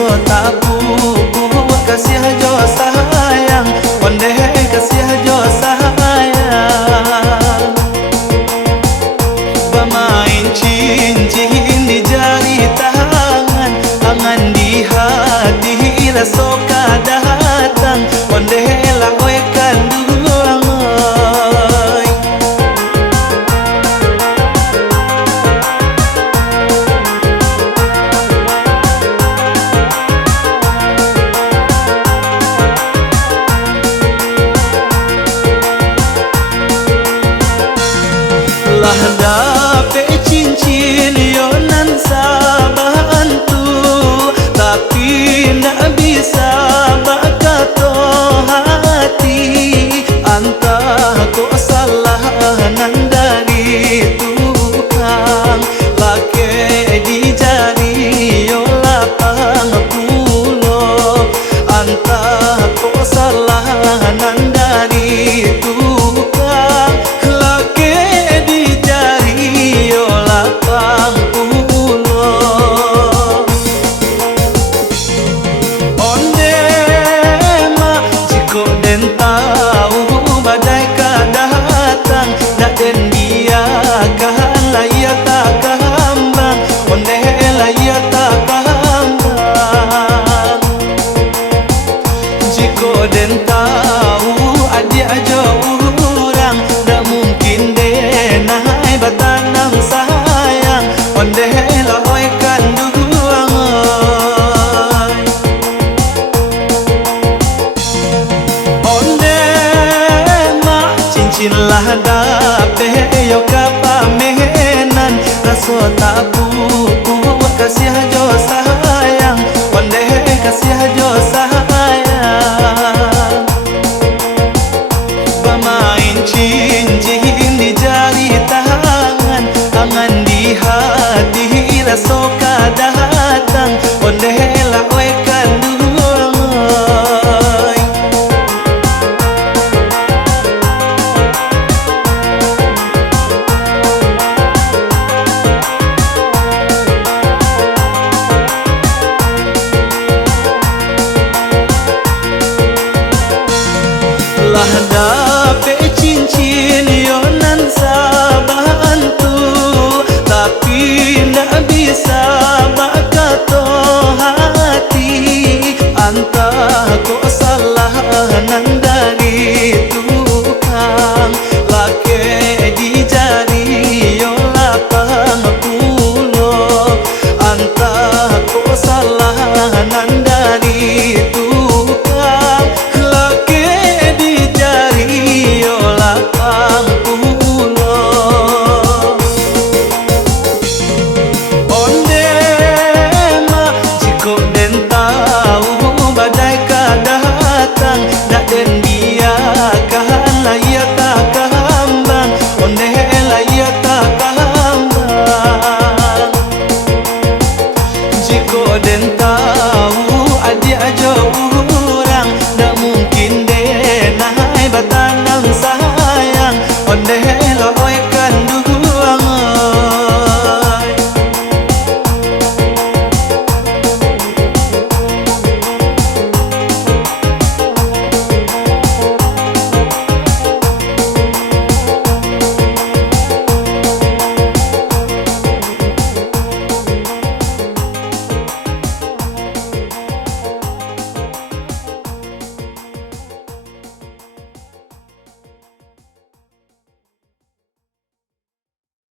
rasa tak pupuh kasih jo sayang, ondeh kasih jo sayang. Bermain cincin di jari tangan, angan di hati rasa datang, ondeh lah oi kandung oi. Lah dapat cincin yo nan sabantu, tapi nak bisa bakato hati. Antah ko salah nan dari Tuhan, lake di jari yo lapang pulo. Antah ko salah nan dari Tuhan, lake di jari yo lapang pulo. Onde ma jiko den tahu badai kadatang, nak den biarkan lah ia tak kambang, onde lah ia tak kambang. Jiko den tahu adik aja urang, tak mungkin den naik batanang sayang, onde lah oi kandung oi. Onde mak cincin lah dapat yo kapamenan, rasa tak pupuh kasih jo sayang, onde kasih jo sayang. Bermain cincin di jari tangan, angan di hati rasa datang, onde lah oi kandung oi. Lah dapat cincin yo nan sabantu, tapi nak bisa bakato hati. Antah ko salah nan dari Tuhan, lake di jari yo lapang pulo. Antah ko salah nan dari Tuhan, lake di jari yo lapang pulo. Onde ma jiko den tahu badai kadatang, nak den biarkan lah ia tak kambang, onde lah ia tak kambang. Jiko den tahu